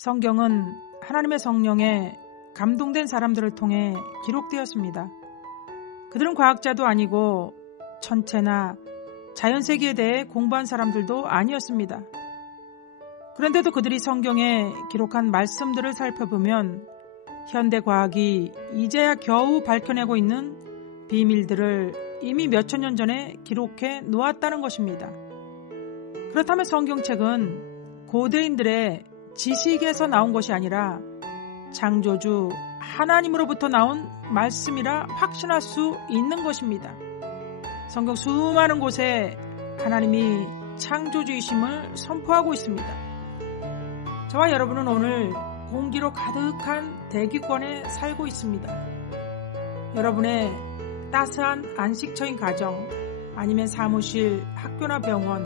성경은 하나님의 성령에 감동된 사람들을 통해 기록되었습니다. 그들은 과학자도 아니고 천체나 자연세계에 대해 공부한 사람들도 아니었습니다. 그런데도 그들이 성경에 기록한 말씀들을 살펴보면 현대 과학이 이제야 겨우 밝혀내고 있는 비밀들을 이미 몇천 년 전에 기록해 놓았다는 것입니다. 그렇다면 성경책은 고대인들의 지식에서 나온 것이 아니라 창조주 하나님으로부터 나온 말씀이라 확신할 수 있는 것입니다. 성경 수많은 곳에 하나님이 창조주이심을 선포하고 있습니다. 저와 여러분은 오늘 공기로 가득한 대기권에 살고 있습니다. 여러분의 따스한 안식처인 가정, 아니면 사무실, 학교나 병원,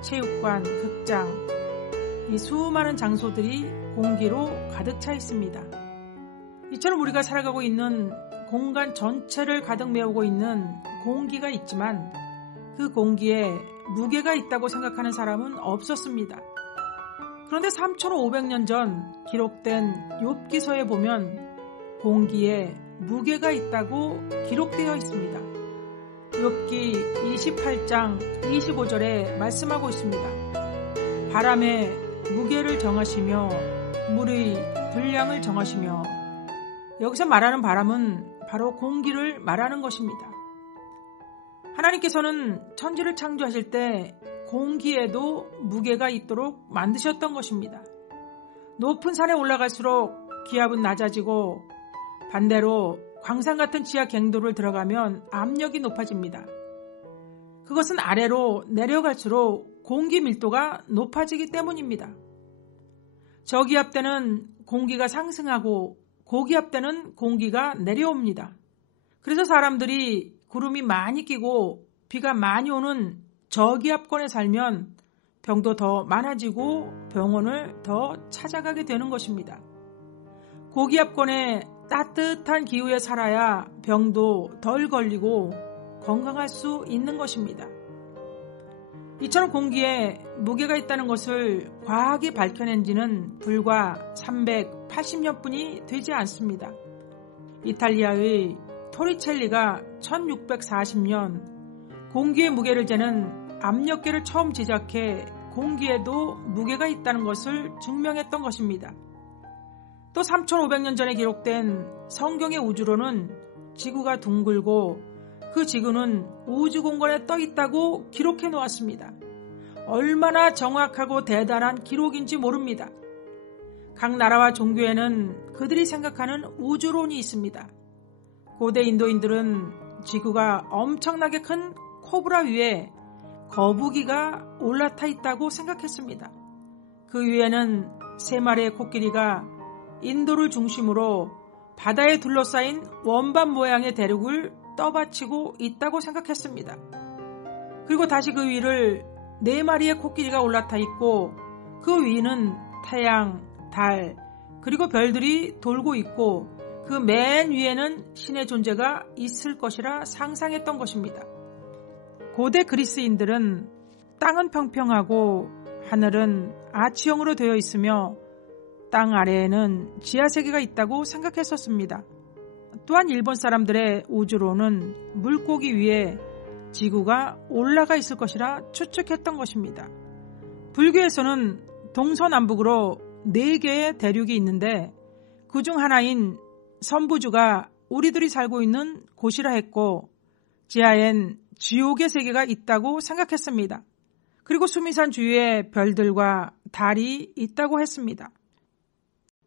체육관, 극장, 이 수많은 장소들이 공기로 가득 차 있습니다. 이처럼 우리가 살아가고 있는 공간 전체를 가득 메우고 있는 공기가 있지만 그 공기에 무게가 있다고 생각하는 사람은 없었습니다. 그런데 3,500년 전 기록된 욥기서에 보면 공기에 무게가 있다고 기록되어 있습니다. 욥기 28장 25절에 말씀하고 있습니다. 바람의 무게를 정하시며 물의 분량을 정하시며, 여기서 말하는 바람은 바로 공기를 말하는 것입니다. 하나님께서는 천지를 창조하실 때 공기에도 무게가 있도록 만드셨던 것입니다. 높은 산에 올라갈수록 기압은 낮아지고 반대로 광산 같은 지하 갱도를 들어가면 압력이 높아집니다. 그것은 아래로 내려갈수록 공기 밀도가 높아지기 때문입니다. 저기압 때는 공기가 상승하고 고기압 때는 공기가 내려옵니다. 그래서 사람들이 구름이 많이 끼고 비가 많이 오는 저기압권에 살면 병도 더 많아지고 병원을 더 찾아가게 되는 것입니다. 고기압권의 따뜻한 기후에 살아야 병도 덜 걸리고 건강할 수 있는 것입니다. 이처럼 공기에 무게가 있다는 것을 과학이 밝혀낸 지는 불과 380년뿐이 되지 않습니다. 이탈리아의 토리첼리가 1640년 공기의 무게를 재는 압력계를 처음 제작해 공기에도 무게가 있다는 것을 증명했던 것입니다. 또 3,500년 전에 기록된 성경의 우주론은 지구가 둥글고 그 지구는 우주 공간에 떠 있다고 기록해 놓았습니다. 얼마나 정확하고 대단한 기록인지 모릅니다. 각 나라와 종교에는 그들이 생각하는 우주론이 있습니다. 고대 인도인들은 지구가 엄청나게 큰 코브라 위에 거북이가 올라타 있다고 생각했습니다. 그 위에는 3마리의 코끼리가 인도를 중심으로 바다에 둘러싸인 원반 모양의 대륙을 떠받치고 있다고 생각했습니다. 그리고 다시 그 위를 4마리의 코끼리가 올라타 있고 그 위는 태양, 달, 그리고 별들이 돌고 있고 그 맨 위에는 신의 존재가 있을 것이라 상상했던 것입니다. 고대 그리스인들은 땅은 평평하고 하늘은 아치형으로 되어 있으며 땅 아래에는 지하세계가 있다고 생각했었습니다. 또한 일본 사람들의 우주론은 물고기 위에 지구가 올라가 있을 것이라 추측했던 것입니다. 불교에서는 동서남북으로 4개의 대륙이 있는데 그중 하나인 선부주가 우리들이 살고 있는 곳이라 했고 지하엔 지옥의 세계가 있다고 생각했습니다. 그리고 수미산 주위에 별들과 달이 있다고 했습니다.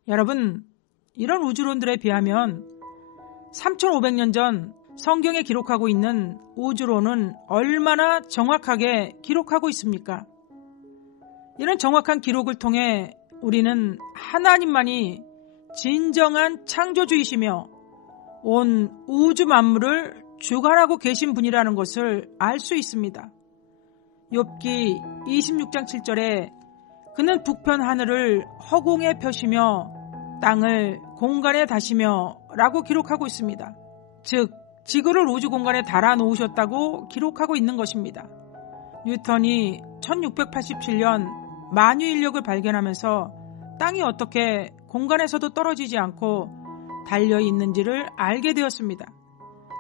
여러분, 이런 우주론들에 비하면 3,500년 전 성경에 기록하고 있는 우주론은 얼마나 정확하게 기록하고 있습니까? 이런 정확한 기록을 통해 우리는 하나님만이 진정한 창조주이시며 온 우주 만물을 주관하고 계신 분이라는 것을 알 수 있습니다. 욥기 26장 7절에 그는 북편 하늘을 허공에 펴시며 땅을 공간에 다시며 라고 기록하고 있습니다. 즉 지구를 우주 공간에 달아 놓으셨다고 기록하고 있는 것입니다. 뉴턴이 1687년 만유인력을 발견하면서 땅이 어떻게 공간에서도 떨어지지 않고 달려 있는지를 알게 되었습니다.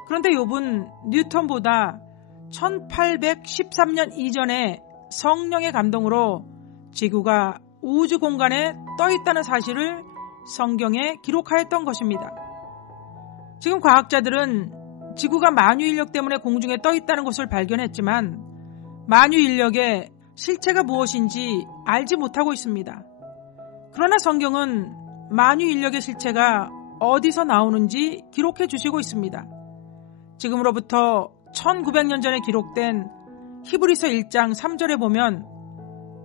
그런데 욥은 뉴턴보다 1813년 이전에 성령의 감동으로 지구가 우주 공간에 떠 있다는 사실을 성경에 기록하였던 것입니다. 지금 과학자들은 지구가 만유인력 때문에 공중에 떠 있다는 것을 발견했지만 만유인력의 실체가 무엇인지 알지 못하고 있습니다. 그러나 성경은 만유인력의 실체가 어디서 나오는지 기록해 주시고 있습니다. 지금으로부터 1900년 전에 기록된 히브리서 1장 3절에 보면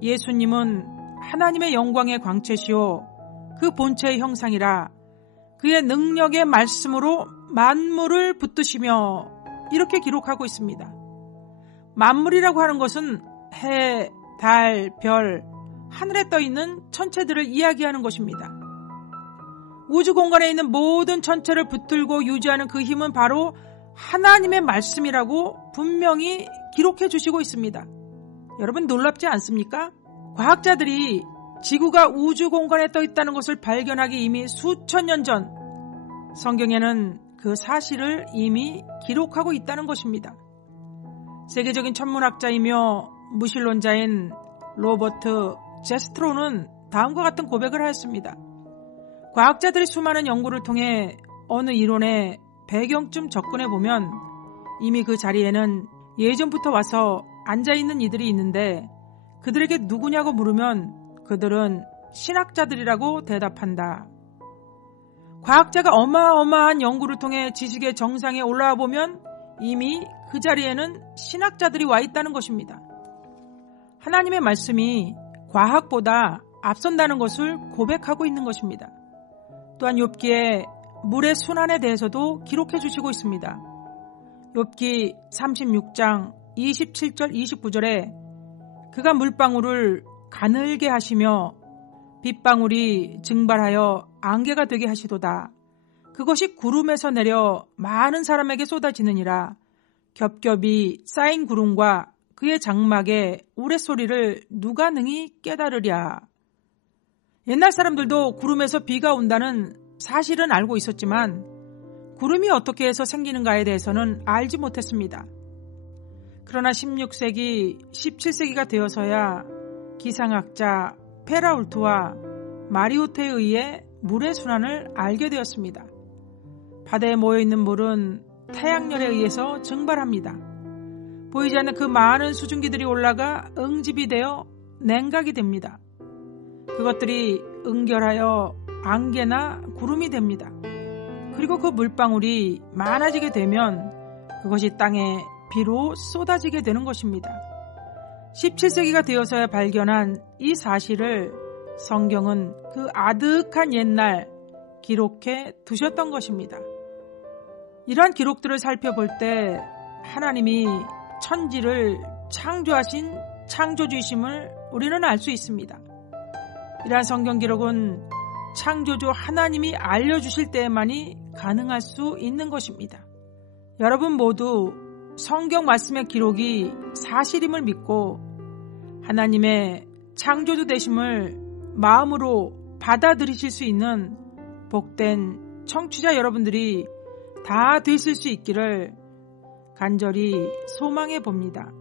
예수님은 하나님의 영광의 광채시요 그 본체의 형상이라 그의 능력의 말씀으로 만물을 붙드시며 이렇게 기록하고 있습니다. 만물이라고 하는 것은 해, 달, 별, 하늘에 떠있는 천체들을 이야기하는 것입니다. 우주 공간에 있는 모든 천체를 붙들고 유지하는 그 힘은 바로 하나님의 말씀이라고 분명히 기록해 주시고 있습니다. 여러분 놀랍지 않습니까? 과학자들이 지구가 우주 공간에 떠 있다는 것을 발견하기 이미 수천 년 전 성경에는 그 사실을 이미 기록하고 있다는 것입니다. 세계적인 천문학자이며 무신론자인 로버트 제스트로는 다음과 같은 고백을 하였습니다. 과학자들의 수많은 연구를 통해 어느 이론의 배경쯤 접근해 보면 이미 그 자리에는 예전부터 와서 앉아있는 이들이 있는데 그들에게 누구냐고 물으면 그들은 신학자들이라고 대답한다. 과학자가 어마어마한 연구를 통해 지식의 정상에 올라와 보면 이미 그 자리에는 신학자들이 와 있다는 것입니다. 하나님의 말씀이 과학보다 앞선다는 것을 고백하고 있는 것입니다. 또한 욥기에 물의 순환에 대해서도 기록해 주시고 있습니다. 욥기 36장 27절 29절에 그가 물방울을 가늘게 하시며 빗방울이 증발하여 안개가 되게 하시도다. 그것이 구름에서 내려 많은 사람에게 쏟아지느니라. 겹겹이 쌓인 구름과 그의 장막의 우레소리를 누가 능히 깨달으랴. 옛날 사람들도 구름에서 비가 온다는 사실은 알고 있었지만 구름이 어떻게 해서 생기는가에 대해서는 알지 못했습니다. 그러나 16세기, 17세기가 되어서야 기상학자 페라울트와 마리오트에 의해 물의 순환을 알게 되었습니다. 바다에 모여있는 물은 태양열에 의해서 증발합니다. 보이지 않는 그 많은 수증기들이 올라가 응집이 되어 냉각이 됩니다. 그것들이 응결하여 안개나 구름이 됩니다. 그리고 그 물방울이 많아지게 되면 그것이 땅에 비로 쏟아지게 되는 것입니다. 17세기가 되어서야 발견한 이 사실을 성경은 그 아득한 옛날 기록해 두셨던 것입니다. 이러한 기록들을 살펴볼 때 하나님이 천지를 창조하신 창조주이심을 우리는 알 수 있습니다. 이러한 성경 기록은 창조주 하나님이 알려주실 때에만이 가능할 수 있는 것입니다. 여러분 모두 성경 말씀의 기록이 사실임을 믿고 하나님의 창조주 되심을 마음으로 받아들이실 수 있는 복된 청취자 여러분들이 다 되실 수 있기를 간절히 소망해 봅니다.